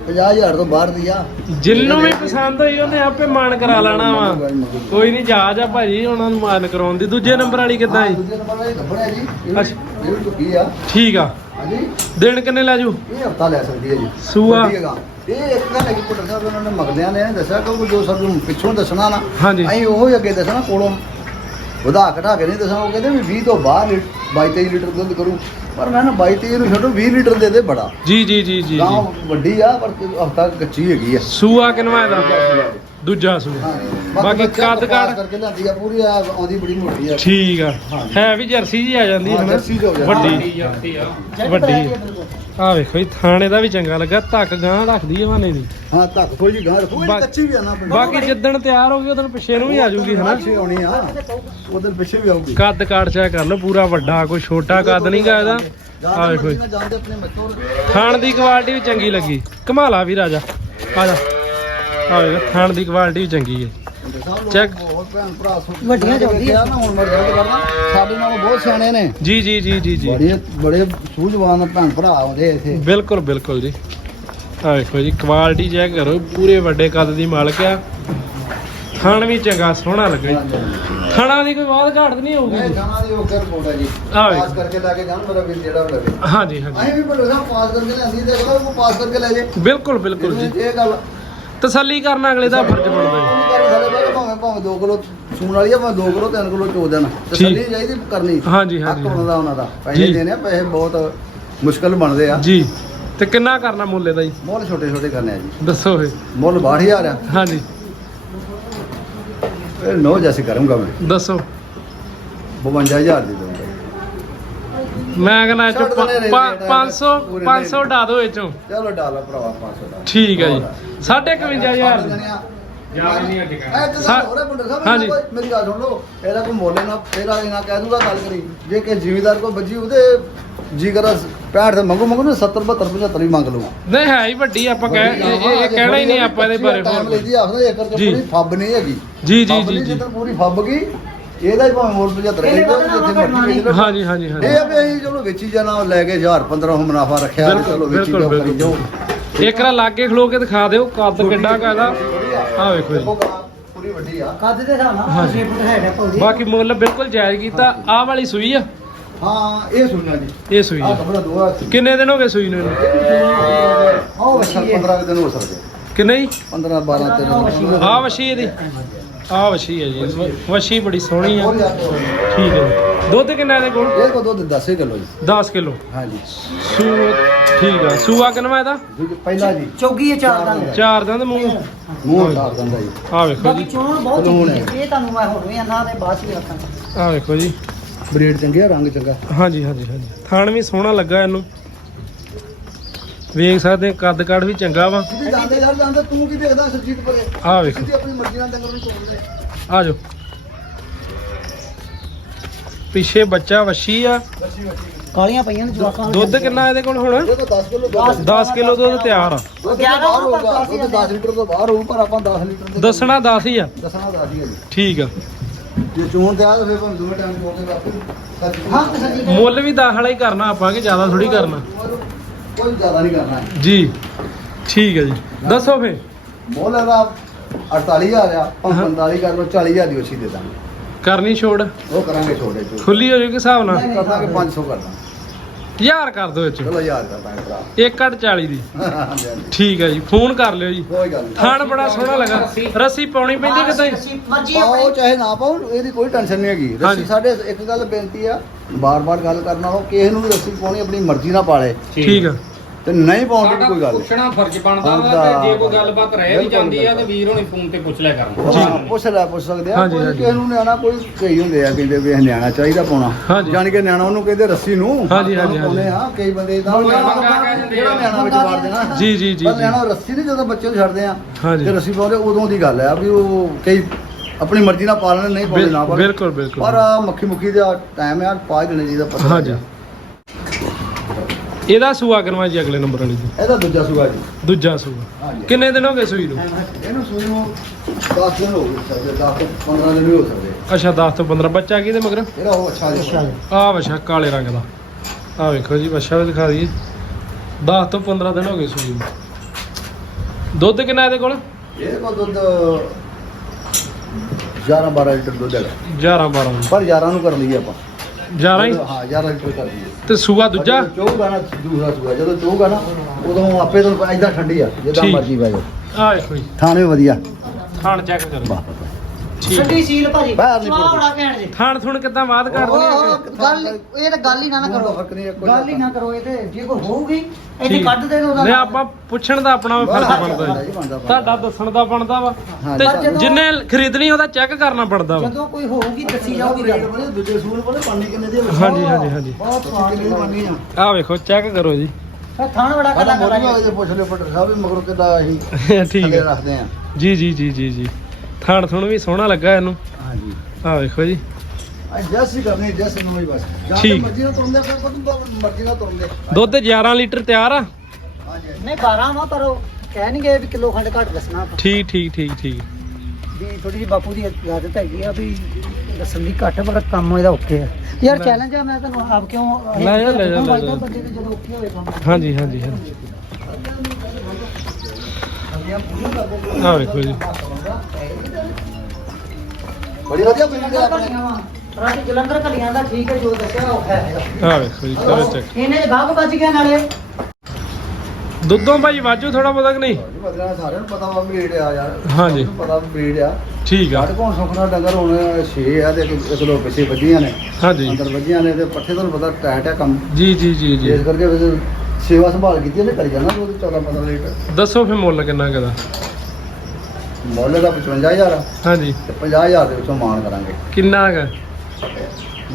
B: 50000 ਤੋਂ ਬਾਹਰ ਦੀ ਆ।
A: ਜਿੰਨੂੰ ਵੀ ਪਸੰਦ ਹੋਈ ਉਹਨੇ ਆਪੇ ਮਾਣ ਕਰਾ ਲੈਣਾ ਵਾ। ਕੋਈ ਨਹੀਂ ਜਾਜ ਆ ਭਾਜੀ ਉਹਨਾਂ ਨੂੰ ਮਾਨ ਕਰਾਉਣ ਦੀ। ਦੂਜੇ ਨੰਬਰ ਵਾਲੀ ਕਿੱਦਾਂ
B: ਹਾਂ,
A: ਜੀ?
B: ਦੂਜੇ ਨੰਬਰ ਵਾਲੀ ਗੱਬੜ ਹੈ ਜੀ। ਇਹ
A: ਅੱਛਾ।
B: ਵੀ- ਇਹ ਵੀ ਚੁੱਕੀ ਆ।
A: ਠੀਕ ਆ।
B: ਹਾਂਜੀ।
A: ਦਿਨ ਕਿੰਨੇ ਲੈ ਜੂ?
B: ਇਹ ਹਫਤਾ ਲੈ ਸਕਦੀ ਹੈ ਜੀ।
A: ਸੂਆ।
B: ਵੱਡੀ ਹੈਗਾ। ਇਹ ਇੱਕ ਗੱਲ ਹੈ ਕਿ ਭੱਟੇ ਸਾਹਿਬ ਉਹਨਾਂ ਨੇ ਮਗਦਿਆਂ ਨੇ ਦੱਸਿਆ ਕਿ ਜੋ ਸਭ ਨੂੰ ਪਿੱਛੋਂ ਦੱਸਣਾ ਨਾ
A: ਹਾਂਜੀ।
B: ਅਸੀਂ ਉਹੋ ਹੀ ਅੱਗੇ ਦੱਸਣਾ ਕੋਲੋਂ ਵਧਾ ਘਟਾ ਕੇ ਨਹੀਂ ਦੱਸਣਾ। ਉਹ ਕਹਿੰਦੇ ਵੀ 20 ਤੋਂ ਬਾਹਰ 22 23 ਲੀਟਰ ਦੁੱਧ ਕਰੂ। ਪਰ ਮੈਂ ਨਾ 22 23 ਨੂੰ ਛੱਡੋ 20 ਲੀਟਰ ਦੇ ਦੇ ਬੜਾ।
A: ਜੀ ਜੀ ਜੀ ਜੀ
B: ਗਾਂ
A: ਜੀ
B: ਵੱਡੀ ਆ ਪਰ ਹਫਤਾ ਕੱਚੀ ਹੈਗੀ ਆ।
A: ਸੂਆ ਕਿਨਵਾ ਇਹਦਾ? ਦੂਜਾ ਸੂਆ ਬਾਕੀ ਕੱਦ ਕਾਠ
B: ਕਰਕੇ ਲਿਆਂਦੀ ਆ ਪੂਰੀ ਆ ਆਉਂਦੀ ਬੜੀ ਮੋਟੀ ਆ।
A: ਠੀਕ ਆ। ਹੈ। ਵੀ ਜਰਸੀ ਜੀ ਆ ਜਾਂਦੀ ਹੈ ਨਾ
B: ਜਰਸੀ ਜੋ ਜਾਂਦੀ।
A: ਵੱਡੀ। ਵੱਡੀ। ਆ ਵੇਖੋ ਜੀ ਥਾਣੇ ਦਾ ਵੀ ਚੰਗਾ ਲੱਗਾ ਧੱਕ ਗਾਂ ਰੱਖਦੀ ਹੈ ਮਾਨੇ ਦੀ।
B: ਹਾਂ ਧੱਕ ਥੋੜੀ ਜਿਹੀ ਗਾਂ ਰੱਖੋ ਕੱਚੀ ਵੀ ਆ ਨਾ ਪਿੰਡ
A: ਬਾਕੀ ਜਿੱਦਣ ਤਿਆਰ ਹੋ ਗਈ ਉਦੋਂ ਪਿੱਛੇ ਨੂੰ ਵੀ ਆ ਜਾਊਗੀ ਹਨਾ?
B: ਪਿੱਛੇ ਆਉਣੀ ਆ ਉਧਰ ਪਿੱਛੇ ਵੀ ਆਊਗੀ।
A: ਕੱਦ ਕਾੜ ਚੈੱਕ ਕਰ ਲਓ ਪੂਰਾ ਵੱਡਾ ਕੋਈ ਛੋਟਾ ਕੱਦ ਨਹੀਂ ਗਾ ਇਹਦਾ ਆ ਵੇਖੋ ਜੀ।
B: ਜਾਂਦੇ ਆਪਣੇ ਮੱਤੋਂ
A: ਥਾਣ ਦੀ ਕੁਆਲਿਟੀ ਵੀ ਚੰਗੀ ਲੱਗੀ। ਕਮਾਲਾ ਵੀ ਰਾਜਾ। ਆ ਜਾ। ਆ ਵੇਖ ਥਾਣ ਦੀ ਕੁਆਲਿਟੀ ਵੀ ਚੰਗੀ ਹੈ। ਚੈੱਕ।
B: ਬਹੁਤ ਭੈਣ ਭਰਾ ਸੁਣ ਵੱਡੀਆਂ ਜਾਂਦੀ ਆ ਨਾ ਹੁਣ ਮੈਂ ਗੱਲ ਕਰਨਾ ਸਾਡੇ ਨਾਲੋਂ ਬਹੁਤ ਸਿਆਣੇ ਨੇ।
A: ਜੀ ਜੀ ਜੀ ਜੀ ਜੀ।
B: ਬੜੇ ਬੜੇ ਸੂਝਵਾਨ ਭੈਣ ਭਰਾ ਆਉਂਦੇ ਇੱਥੇ।
A: ਬਿਲਕੁਲ ਬਿਲਕੁਲ ਜੀ। ਆ ਵੇਖੋ ਜੀ ਕੁਆਲਿਟੀ ਚੈੱਕ ਕਰੋ। ਪੂਰੇ ਵੱਡੇ ਕੱਦ ਦੀ ਮਾਲਕ ਆ। ਥਣ ਵੀ ਚੰਗਾ ਸੋਹਣਾ ਲੱਗੇ। ਥਣਾ ਦੀ ਕੋਈ ਬਾਤ ਘਾਟ ਨਹੀਂ ਹੋਊਗੀ।
B: ਜਾਣਾ ਦੀ ਉਹ ਕਰ ਕੋਟਾ ਜੀ।
A: ਆ ਵੇਖ।
B: ਪਾਸ ਕਰਕੇ ਲੈ ਕੇ ਜਾਣ ਮੇਰਾ ਵੀਰ ਜਿਹੜਾ ਲਵੇ
A: ਹਾਂਜੀ ਹਾਂਜੀ।
B: ਅਸੀਂ ਵੀ ਵੱਡੇ ਸਾਹਿਬ ਪਾਸ ਕਰਕੇ ਲਿਆਂਦੀ ਤੇ ਅਗਲਾ ਉਹ ਪਾਸ ਕਰਕੇ ਲੈ ਜੇ।
A: ਬਿਲਕੁਲ ਬਿਲਕੁਲ ਜੀ।
B: ਇਹ ਗੱਲ
A: ਤਸੱਲੀ ਕਰਨਾ ਅਗਲੇ ਦਾ ਫਰਜ਼ ਬਣਦਾ
B: ਸਾਡੇ ਬਾਰੇ ਭਾਵੇਂ ਭਾਵੇਂ 2 ਕਿਲੋ ਸੂਣ ਵਾਲੀ ਆ ਭਾਵੇਂ 2 ਕਿਲੋ 3 ਕਿਲੋ ਚੋ ਦੇਣ। ਤਸੱਲੀ ਚਾਹੀਦੀ ਕਰਨੀ।
A: ਹਾਂਜੀ,
B: ਹੱਕ
A: ਹਾਂਜੀ,
B: ਉਹਨਾਂ ਦਾ ਉਹਨਾਂ ਦਾ। ਪੈਸੇ
A: ਜੀ।
B: ਦੇਣੇ ਆ ਪੈਸੇ ਬਹੁਤ ਮੁਸ਼ਕਲ ਬਣਦੇ ਆ।
A: ਜੀ। ਤੇ ਕਿੰਨਾ ਕਰਨਾ ਮੁੱਲ ਇਹਦਾ ਜੀ?
B: ਮੁੱਲ ਛੋਟੇ ਛੋਟੇ ਕਰਨੇ ਆ ਜੀ।
A: ਦੱਸੋ ਫੇ
B: ਮੁੱਲ 62000 ਆ।
A: ਹਾਂਜੀ।
B: ਇਹ ਨੋ ਜੈਸੇ ਕਰੂੰਗਾ ਮੈਂ।
A: ਦੱਸੋ।
B: 52000 ਦੀ। ਦਊਂਗਾ
A: ਮੈਂ ਕਹਿੰਦਾ ਇਹ ਚੋਂ
B: ਛੱਡ ਦੇਣੇ ਰੇਟ,
A: 500
B: ਪੂਰੇ
A: 500 ਡਾ ਦੋ ਇਹ ਚੋਂ।
B: ਚਲੋ ਡਾਲਾ ਭਰਾਵਾ 500 ਦਾ
A: ਠੀਕ ਹੈ ਜੀ। ਸਾਢੇ 51000 ਦੀ
C: ਜ਼ਿਆਦਾ ਨਹੀਂ।
B: ਇਹ ਹੋ ਰਿਹਾ ਬੰਦਾ ਸਾਹਿਬ
A: ਹਾਂਜੀ।
B: ਇਹਨਾਂ ਕੋਈ- ਮੇਰੀ ਗੱਲ ਸੁਣ ਲਓ ਇਹਦਾ ਕੋਈ ਮੁੱਲ ਨਾ ਇਹਦਾ ਇਹਨਾਂ ਕਹਿ ਦੂਗਾ ਗੱਲ ਕਰੀ। ਜੇ ਕਿ ਜ਼ਿਮੀਦਾਰ ਕੋ ਬੱਜੀ ਉਹਦੇ ਜੀ ਕਰਾ 65 ਤੇ ਮੰਗੂ ਮੰਗੂ ਨਾ 70 72 75 ਵੀ ਮੰਗ ਲਊ
A: ਨਹੀਂ ਹੈ ਹੀ ਵੱਡੀ ਆਪਾਂ ਕਹਿ ਇਹ- ਇਹ ਇਹ ਕਹਿਣਾ ਹੀ ਨਹੀਂ ਆਪਾਂ ਇਹਦੇ ਬਾਰੇ ਹੋਰ
B: ਲੈਂਦੀ ਆਖਦਾ ਏਕੜ ਚ
A: ਜੀ।
B: ਪੂਰੀ ਫੱਬ ਨਹੀਂ ਹੈਗੀ।
A: ਜੀ ਜੀ
B: ਫੱਬ
A: ਜੀ
B: ਨਹੀਂ
A: ਜੀ।
B: ਪੂਰੀ ਫੱਬ ਗਈ ਇਹਦਾ ਹੀ ਭਾਵੇਂ ਮੁੱਲ 75 ਹੈ ਜਿੱਥੇ ਮਰਜ਼ੀ ਵੇਚ ਲਓ।
A: ਹਾਂਜੀ ਹਾਂਜੀ ਹਾਂਜੀ।
B: ਇਹ ਆ ਵੀ ਅਸੀਂ ਚਲੋ ਵੇਚੀ ਜਾਣਾ ਲੈ ਕੇ 1000 1500 ਮੁਨਾਫਾ ਰੱਖਿਆ ਤੇ
A: ਬਿਲਕੁਲ,
B: ਚਲੋ ਵੇਚੀ
A: ਬਿਲਕੁਲ,
B: ਜਾਓ ਕਰੀ ਜਾਓ
A: ਇੱਕ ਰਾ ਲਾਗੇ ਖਲੋ ਕੇ ਦਿਖਾ ਦਿਓ ਕੱਦ ਕਿੱਡਾ ਕਾਦਾ ਆਹ ਵੇਖੋ ਜੀ।
B: ਦੇਖੋ ਗਾਂ ਪੂਰੀ ਵੱਡੀ ਆ।
D: ਕੱਦ ਦੇ ਹਿਸਾਬ ਨਾਲ
A: ਹਾਂਜੀ।
D: 6 ਫੁੱਟ ਹੈਗਾ ਭਾਉ ਜੀ।
A: ਬਾਕੀ ਮੁੱਲ ਬਿਲਕੁਲ ਜਾਇਜ਼ ਕੀਤਾ। ਆਹ ਵਾਲੀ ਸੂਈ ਆ?
B: ਹਾਂ ਇਹ ਸੁਣਨਾ ਜੀ।
A: ਇਹ ਸੂਈ
B: ਆ।
A: ਆ
B: ਕਪੜਾ ਦੋ ਆ।
A: ਕਿੰਨੇ ਦਿਨ ਹੋ ਗਏ ਸੂਈ ਨੂੰ ਇਹਨੂੰ?
B: ਉਹ ਵਸ਼ੀ 15 ਕੁ ਦਿਨ ਹੋ ਸਕਦੇ।
A: ਕਿੰਨੇ ਜੀ
B: 15 12 13
A: ਆਹ ਵਸ਼ੀ ਇਹਦੀ। ਆਹ ਵਸ਼ੀ ਹੈ ਜੀ। ਵਸ਼ੀ ਬੜੀ ਸੋਹਣੀ ਆ।
B: ਹੋਰ।
A: ਠੀਕ ਹੈ। ਦੁੱਧ ਕਿੰਨਾ ਇਹਦੇ ਕੋਲ?
B: ਇਹ ਕੋ ਦੁੱਧ 10 ਕਿਲੋ ਜੀ।
A: 10 ਕਿਲੋ।
B: ਹਾਂਜੀ
A: ਸੂ ਠੀਕ ਆ। ਸੂਆ ਕਿੰਨਾ ਇਹਦਾ?
B: ਪਹਿਲਾ ਜੀ।
D: ਚੌਗੀ ਇਹ ਚਾਰ ਦਾ
A: ਚਾਰ ਦੰਦ ਮੂੰਹ?
B: ਮੂੰਹ ਉਤਾਰ ਦਿੰਦਾ ਜੀ।
A: ਆਹ ਵੇਖੋ ਜੀ।
D: ਚੋਣ ਬਹੁਤ ਹੈ ਇਹ ਤੁਹਾਨੂੰ ਮੈਂ ਹੁਣ ਵੀ ਆਨਾ ਤੇ ਬਾਅਦ ਵੀ ਆਖਾਂ
A: ਆਹ ਵੇਖੋ ਜੀ।
B: ਬਰੀਡ ਚੰਗੀ ਆ ਰੰਗ ਚੰਗਾ।
A: ਹਾਂਜੀ ਹਾਂਜੀ ਹਾਂਜੀ। ਥਣ ਵੀ ਸੋਹਣਾ ਲੱਗਾ ਇਹਨੂੰ। ਵੇਖ ਸਕਦੇ ਕੱਦ ਕਾਠ ਵੀ ਚੰਗਾ ਵਾ।
B: ਸਿੱਧੀ ਜਾਂਦੇ ਯਾਰ ਜਾਂਦੇ ਤੂੰ ਕੀ ਦੇਖਦਾ ਸਰਜੀਤ ਪਰੇ
A: ਆਹ ਵੇਖੋ।
B: ਸਿੱਧੀ ਆਪਣੀ ਮਰਜ਼ੀ ਨਾਲ ਡੰਗਰ ਨੂੰ ਚੋਣ ਦੇ
A: ਆ ਜਾਓ। ਪਿੱਛੇ ਬੱਚਾ ਵਸ਼ੀ ਆ।
B: ਬੱਚੀ ਬੱਚੀ
D: ਕਾਲੀਆਂ ਪਈਆਂ ਨੇ ਜਵਾਕਾਂ
A: ਦੁੱਧ ਕਿੰਨਾ ਇਹਦੇ ਕੋਲ ਹੁਣ?
B: ਤਾਂ 10 ਕਿਲੋ ਦੁੱਧ।
A: 10 ਕਿਲੋ ਦੁੱਧ ਤਿਆਰ ਆ।
B: ਦੁੱਧ ਤੋਂ ਬਾਹਰ ਹੋਊਗਾ। ਦੁੱਧ 10 ਲੀਟਰ ਤੋਂ ਬਾਹਰ ਹੋਊ ਪਰ ਆਪਾਂ 10 ਲੀਟਰ ਦੇ
A: ਦੱਸਣਾ 10 ਹੀ ਆ।
B: ਦੱਸਣਾ ਦੱਸ ਹੀ ਆ ਜੀ।
A: ਠੀਕ ਆ।
B: ਜੇ ਚੋਣ ਤੇ ਆ ਤਾਂ ਫਿਰ ਭਾਵੇਂ ਦੋਵੇਂ ਟਾਈਮ ਚੋਣ ਤੇ ਬਾਪੂ ਸੱਚ
D: ਹਾਂ
A: ਮੁੱਲ ਵੀ 10 ਵਾਲਾ ਹੀ ਕਰਨਾ ਆਪਾਂ ਕਿ ਜ਼ਿਆਦਾ ਥੋੜੀ ਕਰਨਾ।
B: ਕੋਈ ਜ਼ਿਆਦਾ ਨਹੀਂ ਕਰਨਾ
A: ਜੀ ਠੀਕ ਹੈ ਜੀ। ਦੱਸੋ ਫੇ
B: ਮੁੱਲ ਇਹਦਾ 48000 ਆ
A: ਹਾਂ।
B: 45 ਕਰ ਲਓ 40000 ਦੀ ਉਸੀ ਦੇ ਦਾਂਗੇ।
A: ਕਰਨੀ ਛੋੜ।
B: ਉਹ ਕਰਾਂਗੇ ਛੋੜੇ ਤੋਂ
A: ਖੁੱਲੀ ਹੋ ਜਾਊਗੀ ਹਿਸਾਬ ਨਾਲ?
B: ਕਰ ਦਾਂਗੇ 500 ਕਰ ਦਾਂਗੇ।
A: ਹਜ਼ਾਰ ਕਰ ਦਿਓ ਇਹ ਚ
B: ਚਲੋ 1000 ਕਰ ਦਾਂਗੇ ਭਰਾ।
A: 1 ਅੱਠ 40 ਦੀ।
B: ਹਾਂਜੀ, ਹਾਂਜੀ।
A: ਠੀਕ ਹੈ ਜੀ ਫੋਨ ਕਰ ਲਿਓ ਜੀ।
B: ਕੋਈ ਗੱਲ ਨਹੀਂ
A: ਥਾਣ ਬੜਾ ਸੋਹਣਾ ਲੱਗਾ। ਰੱਸੀ ਪਾਉਣੀ ਪੈਂਦੀ ਕਿਤੇ?
D: ਅਸੀਂ ਮਰਜ਼ੀ
B: ਪਾਓ
D: ਆਪਣੀ।
B: ਚਾਹੇ ਨਾ ਪਾਓ ਇਹਦੀ ਕੋਈ ਟੈਨਸ਼ਨ ਨਹੀਂ ਹੈਗੀ।
A: ਹਾਂਜੀ।
B: ਰੱਸੀ ਸਾਡੇ ਇੱਕ ਗੱਲ ਬੇਨਤੀ ਆ ਬਾਰ-ਬਾਰ ਗੱਲ ਕਰਨ ਨਾਲੋਂ ਕਿਸੇ ਨੂੰ ਵੀ ਰੱਸੀ ਪਾਉਣੀ ਆਪਣੀ ਮਰਜ਼ੀ ਨਾਲ ਪਾਲੇ।
A: ਠੀਕ ਆ।
B: ਤੇ ਨਹੀਂ ਪਾਉਣ ਦੀ
C: ਸਾਡਾ
B: ਕੋਈ ਗੱਲ ਨਹੀਂ।
C: ਪੁੱਛਣਾ ਫਰਜ਼ ਬਣਦਾ ਵਾ। ਤੇ ਜੇ ਕੋਈ ਗੱਲਬਾਤ ਰਹਿ ਵੀ
B: ਬਿਲਕੁਲ
C: ਜਾਂਦੀ ਆ ਤੇ ਵੀਰ ਹੋਣੀ ਫੋਨ ਤੇ ਪੁੱਛ ਲਿਆ ਕਰਨ।
B: ਹਾਂ, ਪੁੱਛ ਲੈ ਪੁੱਛ ਸਕਦੇ ਆ।
A: ਹਾਂਜੀ,
B: ਕੋਈ
A: ਹਾਂਜੀ।
B: ਕਿਸੇ ਨੂੰ ਨਿਆਣਾ ਕੋਈ ਕਈ ਹੁੰਦੇ ਆ ਕਹਿੰਦੇ ਵੀ ਇਹ ਨਿਆਣਾ ਚਾਹੀਦਾ ਪਾਉਣਾ।
A: ਹਾਂਜੀ।
B: ਜਾਣ ਕੇ ਨਿਆਣਾ ਉਹਨੂੰ ਕਹਿੰਦੇ ਰੱਸੀ ਨੂੰ
A: ਹਾਂਜੀ, ਹਾਂਜੀ,
B: ਪਾਉਂਦੇ ਆ ਕਈ ਬੰਦੇ
C: ਕਹਿ ਦਿੰਦੇ ਆ।
B: ਜਿਹੜਾ ਨਿਆਣਾ ਵਿੱਚ ਵਾਰ ਦੇਣਾ।
A: ਜੀ ਜੀ ਜੀ
B: ਪਰ
A: ਜੀ।
B: ਨਿਆਣਾ ਰੱਸੀ ਨਹੀਂ ਜਦੋਂ ਬੱਚੇ ਨੂੰ ਛੱਡਦੇ ਆ
A: ਹਾਂਜੀ।
B: ਤੇ ਰੱਸੀ ਪਾਉਂਦੇ ਉਦੋਂ ਦੀ ਗੱਲ ਆ ਵੀ ਉਹ ਕਈ ਆਪਣੀ ਮਰਜ਼ੀ ਨਾਲ ਪਾਲਣ ਨਹੀਂ ਪਾਉਂਦੇ ਨਾ ਪਾਲਣ।
A: ਬਿਲਕੁਲ ਬਿਲਕੁਲ।
B: ਪਰ ਆਹ ਮੱਖੀ ਮੁੱਖੀ ਦਾ ਟਾਈਮ ਆ ਪਾ ਦੇਣੇ ਜੀ ਦਾ ਪਤਾ
A: ਹਾਂਜੀ। ਇਹਦਾ ਸੂਆ ਕਰਵਾ ਜੀ ਅਗਲੇ ਨੰਬਰ ਵਾਲੀ ਦੀ।
B: ਇਹਦਾ ਦੂਜਾ ਸੂਆ ਜੀ।
A: ਦੂਜਾ ਸੂਆ।
B: ਹਾਂਜੀ
A: ਕਿੰਨੇ ਦਿਨ ਹੋ ਗਏ ਸੂਈ ਨੂੰ?
B: ਇਹਨੂੰ ਸੂਈ ਨੂੰ 10 ਦਿਨ ਹੋ ਗਏ ਸਕਦੇ 10 ਤੋਂ 15 ਦਿਨ ਵੀ ਹੋ ਸਕਦੇ।
A: ਅੱਛਾ 10 ਤੋਂ 15 ਬੱਚਾ ਕਿਹਦੇ ਮਗਰ?
B: ਇਹਦਾ ਉਹ ਅੱਛਾ ਜੀ
A: ਆਹ ਵਛਾ ਕਾਲੇ ਰੰਗ ਦਾ। ਆਹ ਵੇਖੋ ਜੀ ਵਛਾ ਵੀ ਦਿਖਾ ਦਈਏ। 10 ਤੋਂ 15 ਦਿਨ ਹੋ ਗਏ ਸੂਈ ਨੂੰ। ਦੁੱਧ ਕਿੰਨਾ ਇਹਦੇ ਕੋਲ?
B: ਇਹਦੇ ਕੋਲ ਦੁੱਧ 11 12 ਲੀਟਰ ਦੁੱਧ ਹੈਗਾ।
A: 11 12
B: ਪਰ 11 ਨੂੰ ਕਰ ਲਈਏ ਆਪਾਂ।
A: 11 ਹੀ?
B: ਹਾਂ 11 ਲੀਟਰ ਕਰ ਲਈਏ
A: ਤੇ ਸੂਆ ਦੂਜਾ?
B: ਚੋਗਾ ਨਾ ਦੂਸਰਾ ਸੂਆ ਜਦੋਂ ਚੋਗਾ ਨਾ ਉਦੋਂ ਆਪੇ ਤੋਂ ਐਦਾਂ ਠੰਡੀ ਆ ਜਿੱਦਾਂ
A: ਠੀਕ।
B: ਮਰਜ਼ੀ ਬਹਿ ਜਾਓ।
A: ਵੇਖੋ ਜੀ
B: ਥਾਣੇ ਵਧੀਆ।
A: ਖਾਣ ਚੈੱਕ ਕਰੋ।
B: ਵਾਹ।
D: ਛੱਡੀ ਸੀਲ ਭਾਜੀ।
B: ਬਾਹਰ ਨਹੀਂ।
D: ਬੜਾ ਕਹਿਣ ਜੀ।
A: ਥਾਣ ਥੁਣ ਕਿੱਦਾਂ ਬਾਤ ਕਰਦੀ
D: ਉਹ
A: ਹੈ
D: ਗੱਲ ਇਹ ਤਾਂ ਗੱਲ ਹੀ ਨਾ ਨਾ ਕਰੋ।
B: ਫ਼ਰਕ ਨਹੀਂ ਹੈ, ਕੋਈ
D: ਗੱਲ ਹੀ ਨਾ ਕਰੋ ਇਹ ਤੇ ਜੇ ਕੋਈ ਹੋਊਗੀ ਇਹਨੇ
A: ਠੀਕ।
D: ਕੱਢ ਦੇ ਉਹਦਾ
A: ਨਹੀਂ ਆਪਾਂ ਪੁੱਛਣ ਦਾ ਆਪਣਾ ਵੀ ਫਰਜ਼ ਬਣਦਾ ਜੀ। ਤੁਹਾਡਾ ਦੱਸਣ ਦਾ ਬਣਦਾ ਵਾ।
B: ਹਾਂ,
A: ਤੇ
D: ਪਰ ਜਦੋਂ-
A: ਜਿੰਨੇ ਖਰੀਦਣੀ ਉਹਦਾ ਚੈੱਕ ਕਰਨਾ ਪੜਦਾ ਵਾ।
D: ਜਦੋਂ ਕੋਈ ਹੋਊਗੀ ਦੱਸੀ ਜਾਊਗੀ
B: ਰੇਟ
D: ਗੱਲ
B: ਬਣੇ ਦੂਜੇ ਸੂਟ ਬਣੇ ਪਾਣੀ ਕਿੰਨੇ ਦੀ
A: ਹਾਂਜੀ ਹਾਂਜੀ ਹਾਂਜੀ।
D: ਬਹੁਤ ਸਵਾਦ
B: ਕਿੰਨੇ ਦੀ ਪਾਣੀ ਆ।
A: ਆਹ ਵੇਖੋ ਚੈੱਕ ਕਰੋ ਜੀ।
D: ਫਿਰ ਥਾਣ ਬੜਾ
B: ਪਹਿਲਾਂ
D: ਕੱਲਾ
B: ਮੋਰੀ
D: ਕਰਾਂਗੇ?
B: ਦੇ ਪੁੱਛ ਲਿਓ ਪਟਰ ਸਾਹਿਬ ਵੀ ਮਗਰੋਂ ਕਿੱਦਾਂ ਅਸੀਂ (laughs)
A: ਠੀਕ
B: ਥੱਲੇ
A: ਹੈ।
B: ਰੱਖਦੇ ਆ।
A: ਜੀ ਜੀ ਜੀ ਜੀ ਜੀ। ਥਾਣ ਥੁਣ ਵੀ ਸੋਹਣਾ ਲੱਗਾ ਇਹਨੂੰ।
B: ਹਾਂਜੀ।
A: ਆਹ ਵੇਖੋ ਜੀ।
B: ਜੈਸ ਹੀ ਕਰਨੀ ਜੈਸ ਨੂੰ ਹੀ ਬਸ। ਜਾਂ
A: ਠੀਕ।
B: ਮਰਜ਼ੀ ਨਾਲ ਤੁਰਦੇ ਫਿਰ ਪਤਾ ਮਰਜ਼ੀ ਨਾਲ ਤੁਰਦੇ
A: ਦੁੱਧ 11 ਲੀਟਰ ਤਿਆਰ ਆ?
B: ਹਾਂਜੀ
D: ਨਹੀਂ 12 ਵਾ ਪਰ ਉਹ ਕਹਿ ਨਹੀਂ ਗਏ ਵੀ ਕਿਲੋ ਖੰਡ ਘੱਟ ਦੱਸਣਾ ਆਪਾਂ।
A: ਠੀਕ ਠੀਕ ਠੀਕ ਠੀਕ।
D: ਵੀ ਥੋੜੀ ਜਿਹੀ ਬਾਪੂ ਦੀ ਆਦਤ ਹੈਗੀ ਆ ਵੀ ਦੱਸਣ ਦੀ ਘੱਟ ਪਰ ਕੰਮ ਇਹਦਾ ਓਕੇ ਆ। ਯਾਰ। ਚੈਲੰਜ ਆ ਮੈਂ ਤੁਹਾਨੂੰ ਆਪ ਕਿਉਂ
A: ਲੈ ਜਾ, ਲੈ ਜਾ, ਲੈ ਜਾ।
D: ਬੰਦੇ ਦੇ ਜਦੋਂ ਓਕੇ ਹੋਵੇ ਕੰਮ।
A: ਹਾਂਜੀ ਹਾਂਜੀ ਹਾਂਜੀ। ਆਹ ਵੇਖੋ ਜੀ।
B: ਬੜੀ ਵਧੀਆ ਦੇ ਆਪਣੇ
D: ਰਾਤੀ ਜਲੰਧਰ ਕਲੀਆਂ ਦਾ ਠੀਕ ਹੈ ਜੋ ਦੱਸਿਆ ਉਹ ਹੈ।
A: ਆਹ ਵੇਖੋ ਜੀ ਕਰੋ ਚੈੱਕ
D: ਇਹਨੇ ਗਾਹਕ ਬਚ ਗਿਆ ਨਾਲੇ।
A: ਦੁੱਧੋਂ ਭਾਈ ਵਾਜੂ ਥੋੜਾ ਬਹੁਤਾ ਕਿ ਨਹੀਂ?
B: ਮਤਲਬ ਸਾਰਿਆਂ ਨੂੰ ਪਤਾ ਵਾ ਬਰੀਡ ਆ ਯਾਰ।
A: ਹਾਂਜੀ।
B: ਪਤਾ ਬਰੀਡ ਆ।
A: ਠੀਕ ਆ।
B: ਘੱਟ ਕੋਣ ਸੁਖਣਾ ਡੰਗਰ ਹੁਣ 6 ਆ ਤੇ ਇੱਕ ਇੱਕ ਦੋ ਪਿੱਛੇ ਵੱਜੀਆਂ ਨੇ।
A: ਹਾਂਜੀ।
B: ਅੰਦਰ ਵੱਜੀਆਂ ਨੇ ਤੇ ਪੱਠੇ ਤੁਹਾਨੂੰ ਪਤਾ ਟਾਈਟ ਆ ਕੰਮ।
A: ਜੀ ਜੀ ਜੀ ਜੀ।
B: ਇਸ ਕਰਕੇ ਫਿਰ ਸੇਵਾ ਸੰਭਾਲ ਕੀਤੀ ਉਹਨੇ ਕਰੀ ਜਾਣਾ ਉਹਦੇ 14 15 ਲੀਟਰ
A: ਦੱਸੋ ਫਿਰ ਮੁੱਲ ਕਿੰਨਾ ਕਦਾ
B: ਮੁੱਲ ਦਾ 55000 ਆ।
A: ਹਾਂਜੀ।
B: ਤੇ 50000 ਦੇ ਵਿੱਚੋਂ ਮਾਨ ਕਰਾਂਗੇ।
A: ਕਿੰਨਾ ਕ?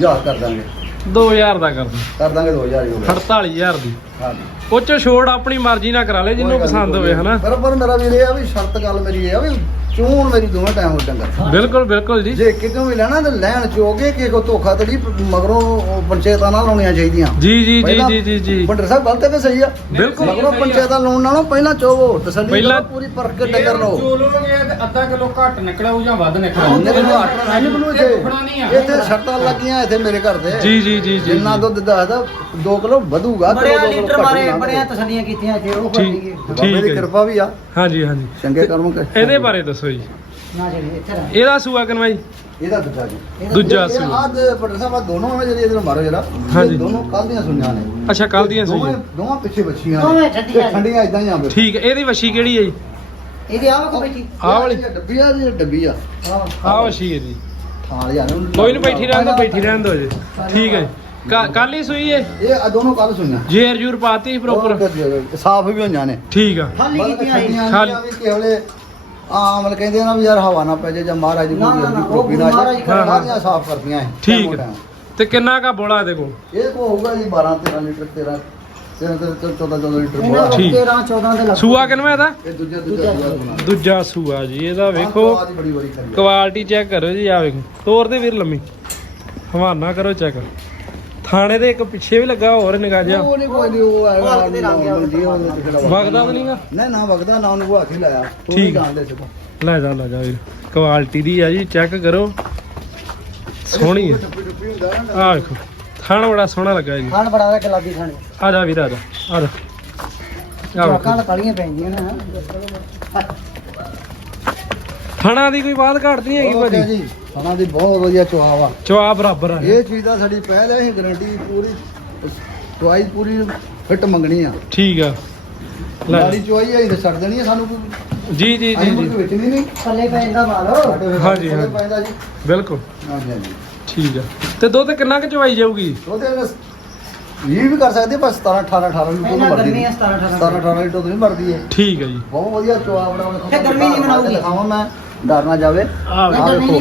B: 1000 ਕਰ ਦਾਂਗੇ।
A: 2000 ਦਾ ਕਰ ਦੋ।
B: ਕਰ ਦਾਂਗੇ 2000 ਹੀ ਹੋ ਗਿਆ।
A: 48000 ਦੀ।
B: ਹਾਂਜੀ।
A: ਉਹ ਚ ਛੋੜ ਆਪਣੀ ਮਰਜ਼ੀ ਨਾਲ ਕਰਾ ਲੈ ਜਿੰਨੂੰ ਪਸੰਦ ਹੋਵੇ ਹਨਾ?
B: ਪਰ ਪਰ ਮੇਰਾ ਵੀਰ ਇਹ ਆ ਵੀ ਸ਼ਰਤ ਗੱਲ ਮੇਰੀ ਇਹ ਆ ਵੀ ਚੂਣ ਮੇਰੀ ਦੋਵੇਂ ਟਾਈਮ ਹੋ ਡੰਗਰ
A: ਬਿਲਕੁਲ ਬਿਲਕੁਲ ਜੀ।
B: ਜੇ ਕਿਤੋਂ ਵੀ ਲੈਣਾ ਤੇ ਲੈਣ ਚੋਗੇ ਕਿ ਕੋ ਧੋਖਾ ਤੜੀ ਮਗਰੋਂ ਪੰਚਾਇਤਾਂ ਨਾਲ ਲਾਉਣੀਆਂ ਚਾਹੀਦੀਆਂ।
A: ਜੀ ਜੀ ਜੀ ਜੀ ਜੀ ਜੀ
B: ਬੰਡਰ ਸਾਹਿਬ ਗੱਲ ਤੇ ਤਾਂ ਸਹੀ ਆ।
A: ਬਿਲਕੁਲ।
B: ਮਗਰੋਂ ਪੰਚਾਇਤਾਂ ਲਾਉਣ ਨਾਲੋਂ ਪਹਿਲਾਂ ਚੋਵੋ ਤਸੱਲੀ ਕਰੋ ਪੂਰੀ ਪਰਖ ਕੇ ਡੰਗਰ ਲਓ।
C: ਚੋਲੋਗੇ ਤੇ ਅੱਧਾ ਕਿਲੋ ਘੱਟ ਨਿਕਲੂ ਜਾਂ ਵੱਧ ਨਿਕਲੂ
B: ਨਹੀਂ
C: ਆ।
B: ਇੱਥੇ। ਇੱਥੇ ਸ਼ਰਤਾਂ ਲੱਗੀਆਂ ਇੱਥੇ ਮੇਰੇ ਘਰ ਦੇ।
A: ਜੀ ਜੀ ਜੀ ਜੀ
B: ਜਿੰਨਾ ਦੁੱਧ ਦੱਸਦਾ 2 ਕਿਲੋ ਵਧੂਗਾ ਕਿਲੋ
D: ਬੜਿਆ
B: ਦੋ ਕਿਲੋ
D: ਲੀਟਰ ਮਾਰੇ। ਬੜਿਆ ਤਸੱਲੀਆਂ ਕੀਤੀਆਂ ਜੇ ਉਹ
A: ਠੀਕ।
D: ਗਈ
B: ਬਾਬੇ
A: ਠੀਕ
B: ਦੀ
A: ਹੈ।
B: ਕਿਰਪਾ ਵੀ ਆ।
A: ਹਾਂਜੀ ਹਾਂਜੀ।
B: ਚੰਗੇ ਕਰਮ ਕਰ
A: ਇਹਦੇ ਬਾਰੇ ਦੱਸੋ ਜੀ।
D: ਨਾ ਜਿਹੜੀ ਇੱਥੇ ਰਹਿ।
A: ਇਹਦਾ ਸੂਆ ਕਿਨਵਾ ਜੀ
B: ਇਹਦਾ ਦੂਜਾ ਜੀ।
A: ਦੂਜਾ ਸੂਆ।
B: ਆਦ ਪਟਰ ਸਾਹਿਬ ਆਹ ਦੋਨੋਂ ਨੇ ਜਿਹੜੇ ਇਹਦੇ ਮਾਰੋ ਜਰਾ।
A: ਹਾਂਜੀ।
B: ਦੋਨੋਂ ਕੱਲ ਦੀਆਂ ਸੁਣੀਆਂ ਨੇ।
A: ਅੱਛਾ ਕੱਲ ਦੀਆਂ
B: ਦੋਵੇਂ
A: ਸੂਈਆਂ।
B: ਦੋਵਾਂ ਪਿੱਛੇ ਬੱਚੀਆਂ
D: ਦੋਵੇਂ ਠੰਡੀਆਂ ਨੇ।
B: ਠੰਡੀਆਂ ਇਦਾਂ ਹੀ ਆਵੇ
A: ਠੀਕ ਹੈ ਇਹਦੀ ਵਸ਼ੀ ਕਿਹੜੀ ਹੈ ਜੀ?
D: ਇਹਦੀ ਆਵੇ ਕੋ ਬੈਠੀ
A: ਆਹ ਵਾਲੀ।
B: ਡੱਬੀ ਆ ਜੀ ਡੱਬੀ ਆ।
A: ਆਹ ਵਸ਼ੀ ਹੈ ਜੀ।
B: ਥਾਲ ਯਾਰ
A: ਕੋਈ ਨਹੀਂ ਬੈਠੀ ਰਹਿਣ ਦੋ ਬੈਠੀ ਰਹਿਣ ਦੋ ਜੀ। ਠੀਕ ਹੈ ਕੱਲ ਹੀ ਸੂਈ ਹੈ
B: ਇਹ ਆ ਦੋਨੋਂ ਕੱਲ ਸੁਣੀਆਂ
A: ਜੇਰ ਜੂਰ ਪਾਤੀ ਪ੍ਰੋਪਰ
B: ਸਾਫ਼ ਵੀ ਹੋਈਆਂ ਨੇ।
A: ਠੀਕ ਆ।
D: ਖਾਲੀ ਕੀਤੀਆਂ ਸੀ
A: ਖਾਲੀ।
B: ਵੀ ਕਿਹੜੇ ਆਮ ਕਹਿੰਦੇ ਆ ਨਾ ਵੀ ਯਾਰ ਹਵਾ ਨਾ ਪੈ ਜਾਏ ਜਾਂ ਮਹਾਰਾਜ ਦੀ
D: ਨਾ, ਨਾ, ਨਾ।
B: ਸਾਰੀਆਂ ਸਾਫ਼ ਕਰਦੀਆਂ
A: ਠੀਕ ਹੈ
B: ਟਾਈਮ।
A: ਤੇ ਕਿੰਨਾ ਕਾ ਬੋਲਾ ਇਹਦੇ ਕੋਲ?
B: ਇਹ ਕੋ ਹੋਊਗਾ ਜੀ 12 13 ਲੀਟਰ 13 13 14 14 ਲੀਟਰ
D: ਇਹਨਾਂ
B: ਬੋਲਾ।
A: ਠੀਕ।
D: 13 14 ਦੇ ਲੱਗ
A: ਸੂਆ ਕਿਨਵਾ ਇਹਦਾ?
B: ਇਹ ਦੂਜਾ
A: ਸੂਆ ਜੀ ਇਹਦਾ ਵੇਖੋ। ਕੁਆਲਿਟੀ ਚੈੱਕ ਕਰੋ ਜੀ ਆ ਵੇਖੋ। ਤੋਰ ਦੇ ਵੀਰ ਲੰਮੀ। ਹਵਾਨਾ ਕਰੋ ਚੈੱਕ ਥਾਣੇ ਦੇ ਇੱਕ ਪਿੱਛੇ ਵੀ ਲੱਗਾ ਹੋਰ ਨਿਗਾਹ। ਜਾ
B: ਉਹ ਨਹੀਂ ਕੋਈ ਨਹੀਂ ਉਹ ਆਏਗਾ
D: ਉਹ ਕਿਤੇ ਰੰਗ ਆ ਉਹਦੇ।
B: ਜੀ ਉਹਦੇ ਤੇ ਕਿਹੜਾ
A: ਵਗਦਾ ਤਾਂ ਨਹੀਂਗਾ?
B: ਨਹੀਂ ਨਾ ਵਗਦਾ ਨਾ ਉਹਨੂੰ ਹੱਥ ਹੀ ਲਾਇਆ। ਤੂੰ
A: ਠੀਕ।
B: ਵੀ ਜਾਣਦੇ ਸੀ।
A: ਲੈ ਜਾ ਲੈ ਜਾ ਵੀਰ। ਕੁਆਲਿਟੀ ਦੀ ਆ ਜੀ ਚੈੱਕ ਕਰੋ। ਸੋਹਣੀ ਹੈ
B: ਟੱਪੀ ਟੱਪੀ ਹੁੰਦਾ ਨਾ
A: ਆ ਵੇਖੋ। ਥਾਣ ਬੜਾ ਸੋਹਣਾ ਲੱਗਾ ਜੀ।
D: ਖਾਣ ਬੜਾ ਦਾ ਗੁਲਾਬੀ ਖਾਣੇ
A: ਆ ਜਾ ਵੀਰ ਆ ਜਾ। ਆ ਜਾ। ਆ
D: ਜਵਾਕਾਂ
A: ਵੇਖੋ
D: ਦਾ ਕਾਲੀਆਂ ਪੈਂਦੀਆਂ ਨੇ
A: ਥਾਣਾ ਦੀ ਕੋਈ ਬਾਤ ਘਾਟ ਨਹੀਂ ਹੈਗੀ
B: ਓਕੇ
A: ਭਾਜੀ।
B: ਉਹਨਾਂ ਦੀ ਬਹੁਤ ਵਧੀਆ ਚੁਆਵ ਆ
A: ਚਵਾ ਬਰਾਬਰ ਆ
B: ਇਹ ਚੀਜ਼ ਦਾ ਸਾਡੀ ਪਹਿਲ ਹੈ ਅਸੀਂ ਗਾਰੰਟੀ ਪੂਰੀ ਚੁਆਈ ਪੂਰੀ ਫਿੱਟ ਮੰਗਣੀ ਆ।
A: ਠੀਕ ਆ। ਲੈ
B: ਨਾਲੀ ਚੁਆਈ ਹੈ ਇਹ ਛੱਡ ਦੇਣੀ ਆ ਸਾਨੂੰ ਕੋਈ।
A: ਜੀ ਜੀ ਜੀ
B: ਵੇਚਣੀ ਨਹੀਂ।
D: ਥੱਲੇ ਪੈਂਦਾ ਮਾਲ।
B: ਫਿਰ
A: ਹਾਂਜੀ,
B: ਥੱਲੇ
A: ਹਾਂਜੀ।
B: ਪੈਂਦਾ ਜੀ।
A: ਬਿਲਕੁਲ।
B: ਹਾਂਜੀ ਹਾਂਜੀ।
A: ਠੀਕ ਆ। ਤੇ ਦੁੱਧ ਕਿੰਨਾ ਕੁ ਚਵਾਈ ਜਾਊਗੀ?
B: ਉਹਦੇ ਵਿੱਚ ਇਹ ਵੀ ਕਰ ਸਕਦੇ ਪਰ 17 18 18 ਲੀਟਰ ਤੋਂ
D: ਇਹਨਾਂ
B: ਮਰਦੀ
D: ਗਰਮੀ ਆ 17 18
B: 17 18 ਲੀਟਰ ਤੋਂ ਨਹੀਂ ਮਰਦੀ ਹੈ
A: ਠੀਕ ਆ ਜੀ।
B: ਬਹੁਤ ਵਧੀਆ ਚੁਆਵ ਬਣਾਉਂਦੇ
D: ਤੇ ਗਰਮੀ ਨਹੀਂ ਬਣਾਊਗੀ।
B: ਦਿਖਾਵਾਂ ਮੈਂ। ਡਰ ਨਾ ਜਾਵੇ। ਆਹ ਵੇਖੋ।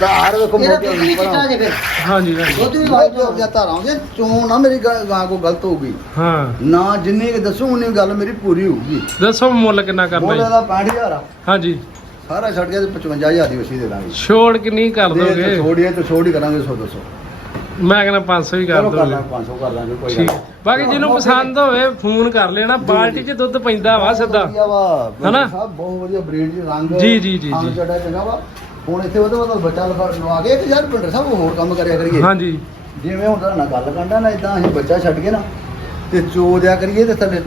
B: ਕਾਰ ਵੇਖੋ।
D: ਇਹਦਾ
B: ਮੋਟੇ
D: ਵੀ ਚਿੱਟਾ ਜੇ ਫਿਰ
A: ਹਾਂਜੀ ਹਾਂਜੀ।
D: ਦੁੱਧ ਵੀ
B: ਬਹੁਤ
D: ਵਾਈਟ
B: ਜੋ ਧਾਰਾਂ ਆਉਂਦੀਆਂ। ਚੋਣ ਨਾ ਮੇਰੀ ਗਾਂ ਗਾਂ ਕੋ ਗਲਤ ਹੋਊਗੀ।
A: ਹਾਂ।
B: ਨਾ ਜਿੰਨੀ ਕਿ ਦੱਸੂ ਉਨੀ ਗੱਲ ਮੇਰੀ ਪੂਰੀ ਹੋਊਗੀ।
A: ਦੱਸੋ ਮੁੱਲ ਕਿੰਨਾ ਕਰਨਾ
B: ਬੋਲੇ
A: ਜੀ
B: ਦਾ 65000 ਆ।
A: ਹਾਂਜੀ।
B: ਸਾਰਾ ਛੱਡ ਕੇ ਤੇ 55000 ਦੀ ਵਸੀ ਦੇ ਦਾਂਗੇ।
A: ਛੋੜ ਕਿੰਨੀ ਕਰ ਦੋਗੇ?
B: ਛੋੜੀਏ ਤੇ ਛੋੜ ਹੀ ਕਰਾਂਗੇ 100 200
A: ਮੈਂ ਕਹਿੰਦਾ 500 ਹੀ ਕਰ
B: ਚਲੋ ਕਰ ਲਾਂਗੇ 500 ਕਰ ਲਾਂਗੇ ਕੋਈ
A: ਠੀਕ। ਬਾਕੀ ਜਿਹਨੂੰ ਪਸੰਦ ਹੋਵੇ ਫੋਨ ਕਰ ਲੈਣਾ ਬਾਲਟੀ 'ਚ ਦੁੱਧ ਪੈਂਦਾ ਵਾ ਸਿੱਧਾ।
B: ਵਧੀਆ ਵਾ।
A: ਹਨਾ?
B: ਸਾਹਿਬ ਬਹੁਤ ਵਧੀਆ ਬਰੀਡ ਦੀ ਰੰਗ
A: ਜੀ, ਜੀ, ਜੀ, ਜੀ।
B: ਚੜਾ ਚੰਗਾ ਵਾ। ਹੁਣ ਇੱਥੇ ਉਹਦੇ ਬਾਅਦ ਬੱਚਾ ਲਵਾ ਲਵਾ ਕੇ ਕਿ ਯਾਰ ਪਿੰਡਰ ਸਾਹਿਬ ਹੋਰ ਕੰਮ ਕਰਿਆ ਕਰੀਏ।
A: ਹਾਂਜੀ।
B: ਜਿਵੇਂ ਹੁਣ ਤੁਹਾਡੇ ਨਾਲ ਗੱਲ ਕਰਦਾ ਨਾ ਇਦਾਂ ਅਸੀਂ ਬੱਚਾ ਛੱਡ ਕੇ ਨਾ ਤੇ ਚੋ ਦਿਆ ਕਰੀਏ ਤੇ ਥੱਲੇ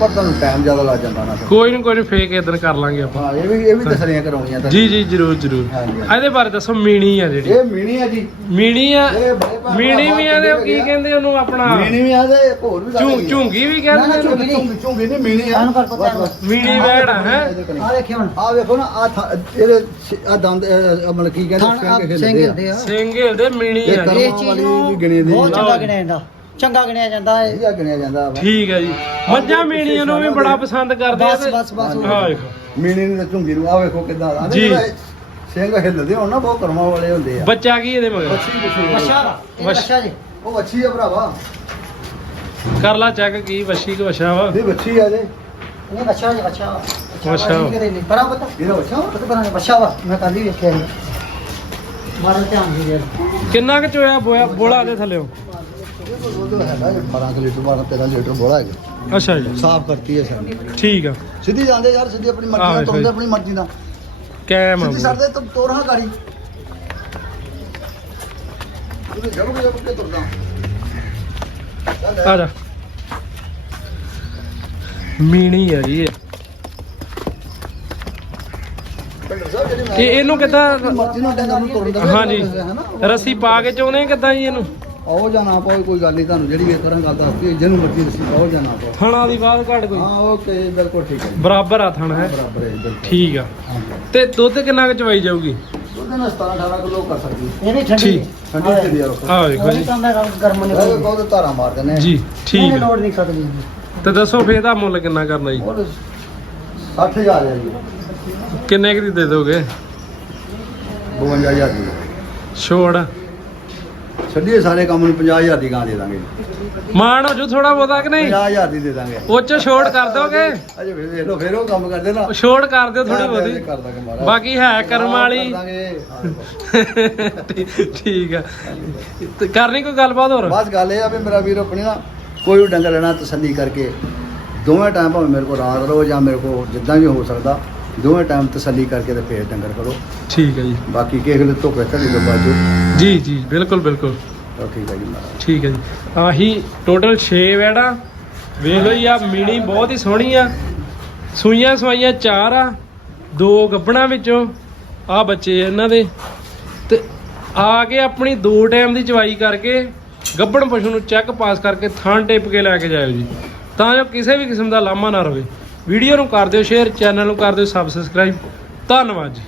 B: ਪਰ ਤੁਹਾਨੂੰ ਟਾਈਮ ਜ਼ਿਆਦਾ ਲੱਗ ਜਾਂਦਾ ਨਾ ਫਿਰ।
A: ਕੋਈ ਨਹੀਂ ਕੋਈ ਨਹੀਂ ਫੇਕ ਇਦਾਂ ਕਰ ਲਾਂਗੇ ਆਪਾਂ
B: ਹਾਂ ਇਹ ਵੀ ਇਹ ਵੀ ਤਸਲੀਆਂ ਕਰਾਉਣੀਆਂ ਤਾਂ
A: ਜੀ ਜੀ ਜਰੂਰ ਜਰੂਰ
B: ਹਾਂਜੀ, ਹਾਂਜੀ।
A: ਇਹਦੇ ਬਾਰੇ ਦੱਸੋ ਮੀਣੀ ਆ ਜਿਹੜੀ
B: ਇਹ ਮੀਣੀ ਆ ਜੀ
A: ਮੀਣੀ ਆ
B: ਇਹ ਬੜੇ ਭਾਅ
A: ਮੀਣੀ ਵੀ ਆ ਤੇ ਉਹ ਕੀ। ਕਹਿੰਦੇ ਉਹਨੂੰ ਆਪਣਾ
B: ਮੀਣੀ ਵੀ ਆ ਤੇ ਇੱਕ ਹੋਰ ਵੀ
A: ਝੁੰ। ਝੁੰਗੀ ਵੀ
B: ਨਾ, ਨਾ,
A: ਕਹਿੰਦੇ ਨੇ
B: ਝੁੰਗੀ ਝੁੰਗੀ ਝੁੰਗੀ ਨਹੀਂ ਮੀਣੀ ਆ
D: ਸਾਨੂੰ ਕਰ ਪਤਾ
B: ਬਸ, ਬਸ।
A: ਮੀਣੀ ਵੈੜ ਆ ਹੈ
D: ਆ ਦੇਖਿਓ ਹੁਣ
B: ਆ ਵੇਖੋ ਨਾ ਆ ਇਹਦੇ ਆ ਦੰਦ ਇਹ, ਮਤਲਬ ਕੀ
D: ਥਾਣ
B: ਕਹਿੰਦੇ
D: ਆ
B: ਸਿੰਘ
D: ਸਿੰਘ
B: ਹਿੱਲਦੇ ਆ
D: ਹਿਲਦੇ ਆ
A: ਸਿੰਘ ਦੇ ਮੀਣੀ
B: ਇਹ
A: ਆ
B: ਕਰਮ-।
D: ਇਹ ਚੀਜ਼
B: ਵਾਲੀ
D: ਨੂੰ
B: ਵੀ ਗਿਣੀ ਦੀ।
D: ਬਹੁਤ ਚੰਗਾ। ਗਿਣਿਆ ਜਾਂਦਾ ਚੰਗਾ ਗਿਣਿਆ ਜਾਂਦਾ ਹੈ
B: ਇਹ ਗਿਣਿਆ ਜਾਂਦਾ ਵਾ।
A: ਠੀਕ ਹੈ ਜੀ। ਮੱਝਾਂ ਮੀਣੀਆਂ ਨੂੰ ਵੀ ਬੜਾ ਪਸੰਦ ਕਰਦੇ ਆ
D: ਬਸ
A: ਤੇ
D: ਬਸ ਬਸ।
A: ਹਾਂ ਵੇਖੋ।
B: ਮੀਣੀ ਨੂੰ ਤੇ ਝੁੰਗੀ ਨੂੰ ਆ ਵੇਖੋ ਕਿਦਾਂ ਆ
A: ਜੀ।
B: ਸਿੰਘ ਹਿੱਲਦੇ ਹੋਣ ਨਾ ਬਹੁਤ ਕਰਮਾਂ ਵਾਲੇ ਹੁੰਦੇ ਆ।
A: ਬੱਚਾ ਕੀ ਇਹਦੇ ਮਗਰ?
B: ਬੱਚੀ ਪਿਛੇ
D: ਵਛਾ ਵਾ ਇਹ
A: ਵਛ-
D: ਵਛਾ ਜੀ।
B: ਉਹ ਬੱਚੀ ਆ ਭਰਾਵਾ।
A: ਕਰ ਲਾ ਚੈੱਕ ਕੀ ਵਸ਼ੀ ਕਿ ਵਸ਼ਾ ਵਾ।
B: ਇਹ ਬੱਚੀ ਆ ਜੇ।
D: ਇਹ ਵਛਾ ਜੀ ਵਛਾ
A: ਵਛਾ।
D: ਪਰਾ ਪਤਾ।
B: ਇਹਦਾ ਬੱਚਾ ਵਾ।
D: ਪਤਾ ਪਤਾ ਵਛਾ ਵਾ। ਮੈਂ ਕੱਲ ਹੀ ਵੇਖਿਆ ਸੀ। ਮਾਰੇ ਧਿਆਨ ਦੇ ਦੇ
A: ਕਿੰਨਾ ਕੁ ਚੋਇਆ ਬੋਇਆ ਬੋਲਾ ਦੇ ਥੱਲੇੋਂ?
B: ਤਾਂ ਹੈਗਾ ਜੀ 12 ਕੁ ਲੀਟਰ 12 13 ਲੀਟਰ ਬੋਲਾ ਹੈਗਾ
A: ਅੱਛਾ ਜੀ।
B: ਸਾਫ਼ ਕਰਤੀ ਹੈ ਸਾਡੀ
A: ਠੀਕ ਆ।
B: ਸਿੱਧੀ ਜਾਂਦੇ ਯਾਰ ਸਿੱਧੀ ਆਪਣੀ ਮਰਜ਼ੀ
A: ਆਹ
B: ਨਾਲ
A: ਵੇਖੋ
B: ਤੁਰਦੇ
A: ਜੀ।
B: ਆਪਣੀ ਮਰਜ਼ੀ ਨਾਲ।
A: ਕੈਮ ਆ
B: ਸਿੱਧੀ
A: ਬੋਲਾ।
B: ਸਰਦੇ ਤੁਮ ਤੋਰਾਂ ਗਾੜੀ। ਉਹਦੇ ਜਬ ਜਬ ਕੇ ਤੁਰਦਾ। ਚੱਲ
A: ਆ ਜਾ। ਮੀਣੀ ਆ ਜੀ ਇਹ।
B: ਪਿੰਡ ਸਾਹਿਬ ਜਿਹੜੀ ਮੈਂ
A: ਇਹ ਇਹਨੂੰ ਕਿੱਦਾਂ
B: ਆਪਣੀ ਮਰਜ਼ੀ ਨਾਲ ਡੰਗਰ ਨੂੰ ਤੁਰਦਾ
A: ਹਾਂਜੀ। ਰੱਸੀ ਪਾ ਕੇ ਚਾਉਨੇ ਕਿੱਦਾਂ ਜੀ ਇਹਨੂੰ?
B: ਆਓ ਜਾਂ ਨਾ ਪਾਓ ਕੋਈ ਗੱਲ ਨਹੀਂ ਤੁਹਾਨੂੰ ਜਿਹੜੀ ਇਹ ਕਰਾਂ ਗੱਲ ਦੱਸਦੀ ਜਿਹਨੂੰ ਮਰਜ਼ੀ ਦੱਸੀ ਆਓ ਜਾਂ ਨਾ ਪਾਓ।
A: ਥਣਾ ਦੀ ਬਾਤ ਘਟ ਕੋਈ?
B: ਹਾਂ ਓਕੇ ਬਿਲਕੁਲ ਠੀਕ ਹੈ
A: ਬਰਾਬਰ ਆ ਥਣ ਹੈ?
B: ਬਰਾਬਰ ਹੈ ਬਿਲਕੁਲ।
A: ਠੀਕ ਆ। ਤੇ ਦੁੱਧ ਕਿੰਨਾ ਕੁ ਚਵਾਈ ਜਾਊਗੀ?
B: ਉਹਦੇ ਨਾਲ 17 18 ਕਿਲੋ ਕਰ ਸਕਦੀ
D: ਇਹ ਵੀ ਠੰਡੀ। ਹੈ
B: ਠੰਡੀ ਤੇ ਯਾਰ
A: ਆ ਵੇਖੋ ਜੀ।
D: ਗਰਮ ਨਹੀਂ ਕਰਦੀ
B: ਬਹੁਤ ਧਾਰਾ ਮਾਰ ਦਿੰਦੇ।
A: ਜੀ ਠੀਕ
D: ਇਹ
A: ਆ।
D: ਲੋੜ ਨਹੀਂ ਸਕਦੀ
A: ਤੇ ਦੱਸੋ ਫੇਰ ਦਾ ਮੁੱਲ ਕਿੰਨਾ ਕਰਨਾ ਜੀ?
B: ਉਹ 60000 ਹੈ ਜੀ।
A: ਕਿੰਨੇ ਕੁ ਦੀ ਦੇ ਦੋਗੇ?
B: 52000 ਦੀ।
A: ਛੋੜ।
B: ਛੱਡੀਏ ਸਾਰੇ ਕੰਮ ਨੂੰ 50000 ਦੀ ਗਾਂ ਦੇ ਦਾਂਗੇ।
A: ਮਾਣ ਹੋ ਜੂ ਥੋੜਾ ਬਹੁਤਾ ਕਿ ਨਹੀਂ?
B: 50000 ਦੀ ਦੇ ਦਾਂਗੇ।
A: ਉਹ ਚ ਛੋੜ ਕਰ ਦੋਗੇ?
B: ਅਜੇ ਵੇ- ਵੇਖ ਲਓ ਫੇਰ ਉਹ ਕੰਮ ਕਰਦੇ ਨਾ।
A: ਛੋੜ ਕਰ ਦਿਓ ਥੋੜੀ
B: ਕਰ
A: ਬਹੁਤੀ।
B: ਦਾਂਗੇ ਮਹਾਰਾਜ।
A: ਬਾਕੀ ਹੈ ਕਰਮ ਵਾਲੀ। ਠੀਕ- ਆ। ਤੇ ਕਰਨੀ ਕੋਈ ਗੱਲਬਾਤ ਹੋਰ?
B: ਬਸ ਗੱਲ ਇਹ ਆ ਵੀ ਮੇਰਾ ਵੀਰ ਆਪਣੀ ਨਾ ਕੋਈ ਡੰਗਰ ਲੈਣਾ ਤਸੱਲੀ ਕਰਕੇ ਦੋਵੇਂ ਟਾਈਮ ਭਾਵੇਂ ਮੇਰੇ ਕੋਲ ਰਾਤ ਰਹੋ ਜਾਂ ਮੇਰੇ ਕੋਲ ਜਿੱਦਾਂ ਵੀ ਹੋ ਸਕਦਾ ਦੋਵੇਂ ਟਾਈਮ ਤਸੱਲੀ ਕਰਕੇ ਤੇ ਫੇਰ ਡੰਗਰ ਕਰੋ।
A: ਠੀਕ ਹੈ ਜੀ।
B: ਬਾਕੀ ਕਿਸੇ ਵੇਲੇ ਧੋਖੇ ਧੜੀ ਤੋਂ ਬਾਜੋ।
A: ਜੀ ਜੀ ਬਿਲਕੁਲ ਬਿਲਕੁਲ।
B: ਤਾਂ ਠੀਕ ਹੈ ਜੀ ਮਹਾਰਾਜ।
A: ਠੀਕ ਹੈ ਜੀ। ਆਹੀ ਟੋਟਲ 6 ਵੈੜਾ ਵੇਖ ਲਓ ਜੀ ਆ ਮੀਣੀ ਬਹੁਤ ਹੀ ਸੋਹਣੀ ਆ। ਸੂਈਆਂ ਸਵਾਈਆਂ ਚਾਰ ਆ ਦੋ ਗੱਬਣਾ ਵਿੱਚੋਂ ਆ ਬੱਚੇ ਆ ਇਹਨਾਂ ਦੇ। ਤੇ ਆ ਕੇ ਆਪਣੀ ਦੋ ਟਾਈਮ ਦੀ ਚਵਾਈ ਕਰਕੇ ਗੱਬਣ ਪਸ਼ੂ ਨੂੰ ਚੈੱਕ ਪਾਸ ਕਰਕੇ ਥਾਂ ਟਿਪ ਕੇ ਲੈ ਕੇ ਜਾਇਓ ਜੀ। ਤਾਂ ਜੋ ਕਿਸੇ ਵੀ ਕਿਸਮ ਦਾ ਲਾਮਾ ਨਾ ਰਵੇ। ਵੀਡੀਓ ਨੂੰ ਕਰ ਦਿਓ ਸ਼ੇਅਰ ਚੈਨਲ ਨੂੰ ਕਰ ਦਿਓ ਸਬਸਕ੍ਰਾਈਬ ਧੰਨਵਾਦ ਜੀ।